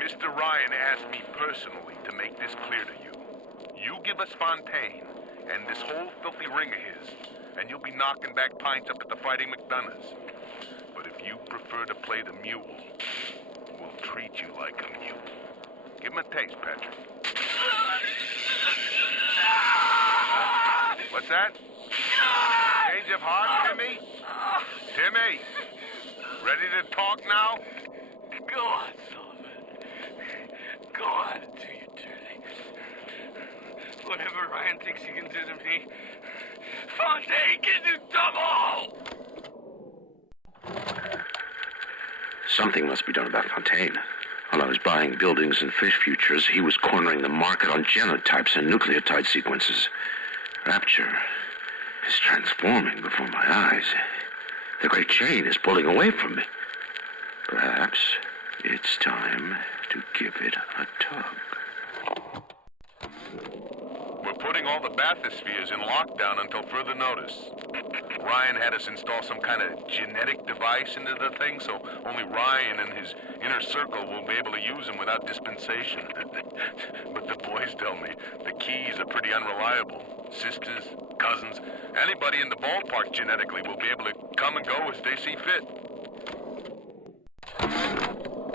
Mr. Ryan asked me personally to make this clear to you. You give us Fontaine and this whole filthy ring of his, and you'll be knocking back pints up at the Fighting McDonaghs. But if you prefer to play the mule, we'll treat you like a mule. Give him a taste, Patrick. What's that? Change of heart, Timmy? Timmy! Ready to talk now? Go on, Sullivan. Go on and do your dirty. Whatever Ryan thinks he can do to me, Fontaine can do double! Something must be done about Fontaine. While I was buying buildings and fish futures, he was cornering the market on genotypes and nucleotide sequences. Rapture is transforming before my eyes. The great chain is pulling away from me. Perhaps it's time to give it a tug. We're putting all the Bathyspheres in lockdown until further notice. Ryan had us install some kind of genetic device into the thing, so only Ryan and his inner circle will be able to use them without dispensation. But the boys tell me the keys are pretty unreliable. Sisters, cousins, anybody in the ballpark genetically will be able to come and go as they see fit.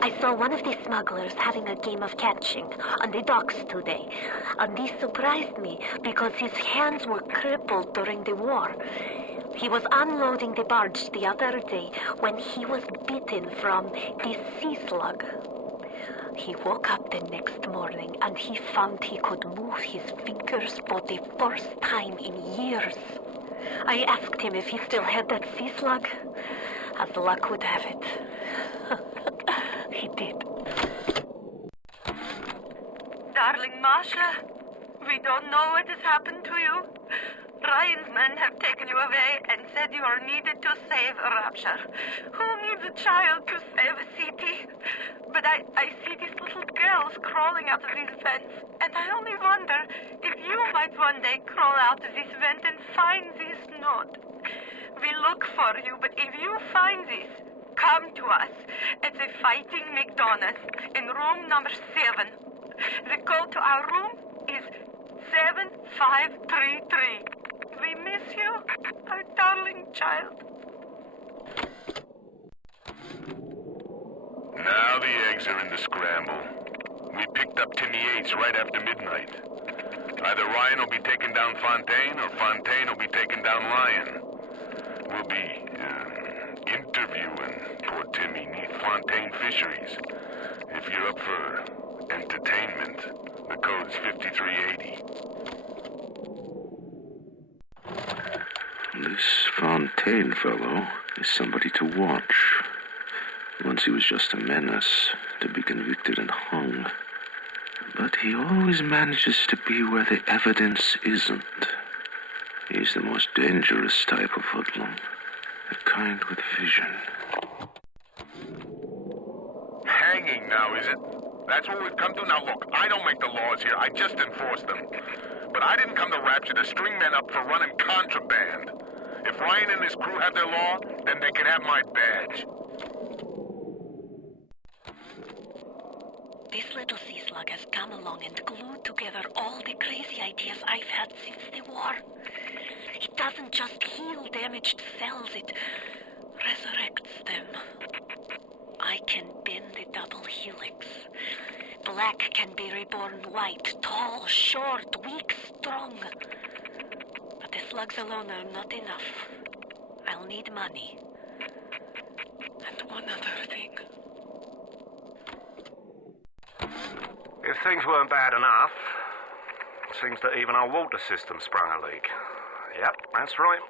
I saw one of the smugglers having a game of catching on the docks today, and this surprised me because his hands were crippled during the war. He was unloading the barge the other day when he was bitten from the sea slug. He woke up the next morning and he found he could move his fingers for the first time in years. I asked him if he still had that sea slug. As luck would have it, he did. Darling Masha, we don't know what has happened to you. Ryan's men have taken you away and said you are needed to save Rapture. Who needs a child to save a city? But I see these little girls crawling out of this vent, and I only wonder if you might one day crawl out of this vent and find this note. We look for you, but if you find this, come to us at the Fighting McDonagh in room number 7. The code to our room is 7533. We miss you, our darling child. Now the eggs are in the scramble. We picked up Timmy Yates right after midnight. Either Ryan will be taking down Fontaine or Fontaine will be taking down Ryan. We'll be interviewing poor Timmy neath Fontaine Fisheries. If you're up for entertainment, the code's 5380. This Fontaine fellow is somebody to watch. Once he was just a menace, to be convicted and hung. But he always manages to be where the evidence isn't. He's the most dangerous type of hoodlum. The kind with vision. Hanging now, is it? That's what we've come to? Now look, I don't make the laws here, I just enforce them. But I didn't come to Rapture to string men up for running contraband. If Ryan and his crew have their law, then they can have my badge. This little sea slug has come along and glued together all the crazy ideas I've had since the war. It doesn't just heal damaged cells, it resurrects them. I can bend the double helix. Black can be reborn white, tall, short, weak, strong. But the slugs alone are not enough. I'll need money. And one other thing. If things weren't bad enough, it seems that even our water system sprung a leak. Yep, that's right.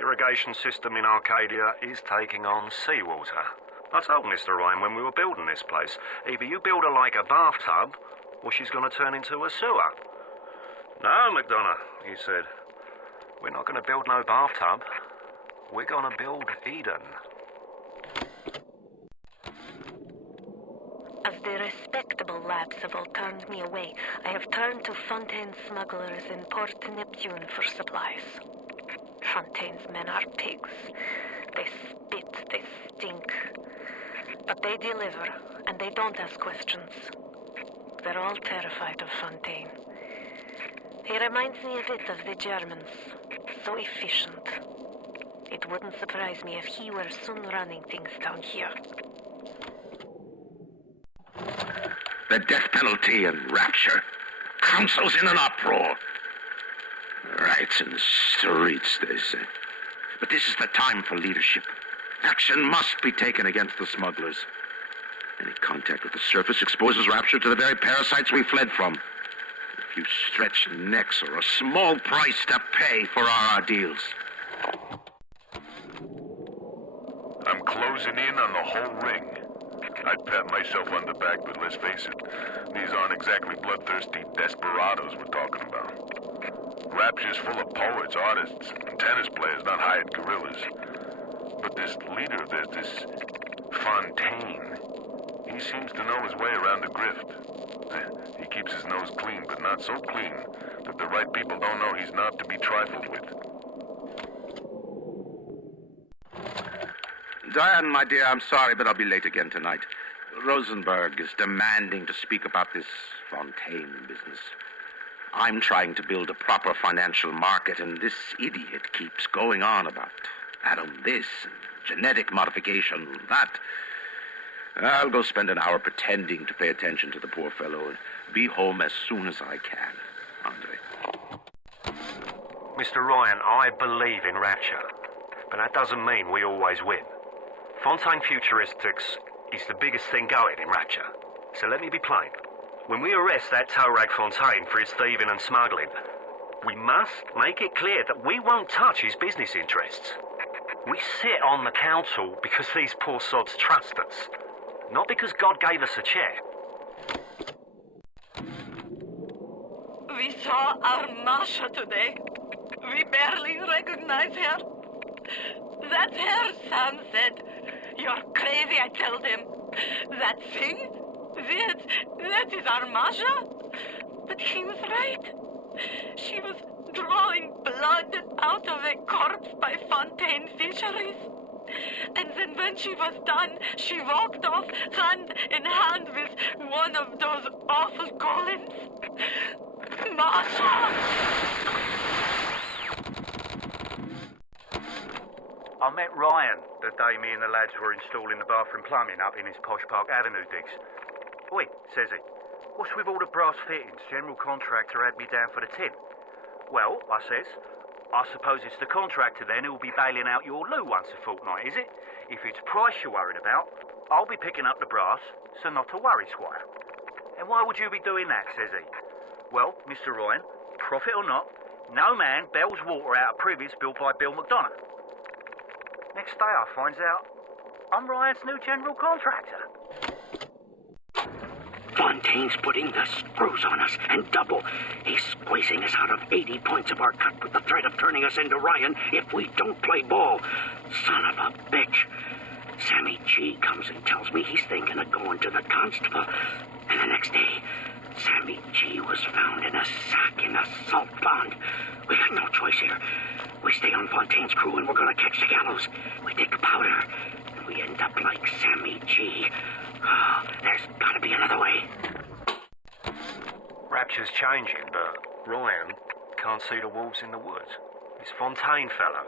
Irrigation system in Arcadia is taking on seawater. I told Mr. Ryan when we were building this place, either you build her like a bathtub, or she's going to turn into a sewer. No, McDonagh, he said. We're not going to build no bathtub. We're going to build Eden. As the respectable labs have all turned me away, I have turned to Fontaine's smugglers in Port Neptune for supplies. Fontaine's men are pigs. They spit, they stink. But they deliver, and they don't ask questions. They're all terrified of Fontaine. He reminds me a bit of the Germans. So efficient. It wouldn't surprise me if he were soon running things down here. The death penalty and Rapture. Council's in an uproar. Riots in the streets, they say. But this is the time for leadership. Action must be taken against the smugglers. Any contact with the surface exposes Rapture to the very parasites we fled from. A few stretched necks or a small price to pay for our deals. I'm closing in on the whole ring. I'd pat myself on the back, but let's face it, these aren't exactly bloodthirsty desperados we're talking about. Rapture's full of poets, artists, and tennis players, not hired guerrillas. But this leader of theirs, this Fontaine, he seems to know his way around the grift. He keeps his nose clean, but not so clean that the right people don't know he's not to be trifled with. Diane, my dear, I'm sorry, but I'll be late again tonight. Rosenberg is demanding to speak about this Fontaine business. I'm trying to build a proper financial market, and this idiot keeps going on about atom this and genetic modification that. I'll go spend an hour pretending to pay attention to the poor fellow and be home as soon as I can. Andre. Mr. Ryan, I believe in Rapture, but that doesn't mean we always win. Fontaine Futuristics is the biggest thing going in Rapture. So let me be plain. When we arrest that toe-rag Fontaine for his thieving and smuggling, we must make it clear that we won't touch his business interests. We sit on the council because these poor sods trust us, not because God gave us a chair. We saw our Masha today. We barely recognize her. That's her, Sam said. You're crazy, I told him. That thing? That is our Masha? But he was right. She was drawing blood out of a corpse by Fontaine Fisheries. And then when she was done, she walked off hand in hand with one of those awful golems. Masha! I met Ryan the day me and the lads were installing the bathroom plumbing up in his Posh Park Avenue digs. Oi, says he, what's with all the brass fittings? General contractor had me down for the tin. Well, I says, I suppose it's the contractor then who'll be bailing out your loo once a fortnight, is it? If it's price you're worried about, I'll be picking up the brass, so not to worry, Squire. And why would you be doing that, says he? Well, Mr. Ryan, profit or not, no man bails water out of privies built by Bill McDonagh. Next day I finds out I'm Ryan's new general contractor. Fontaine's putting the screws on us, and double. He's squeezing us out of 80 points of our cut with the threat of turning us into Ryan if we don't play ball. Son of a bitch. Sammy G comes and tells me he's thinking of going to the constable. And the next day, Sammy G was found in a sack in a salt pond. We got no choice here. We stay on Fontaine's crew and we're gonna catch the gallows. We take the powder, and we end up like Sammy G. Oh, there's gotta be another way. Rapture's changing, but Ryan can't see the wolves in the woods. This Fontaine fellow,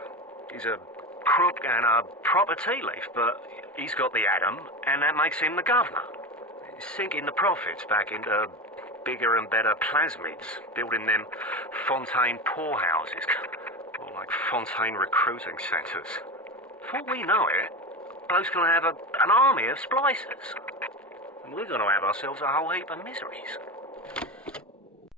he's a crook and a proper tea leaf, but he's got the atom, and that makes him the governor. He's sinking the profits back into bigger and better plasmids, building them Fontaine poorhouses, or like Fontaine recruiting centres. Before we know it, bloke's gonna have an army of splicers. And we're gonna have ourselves a whole heap of miseries.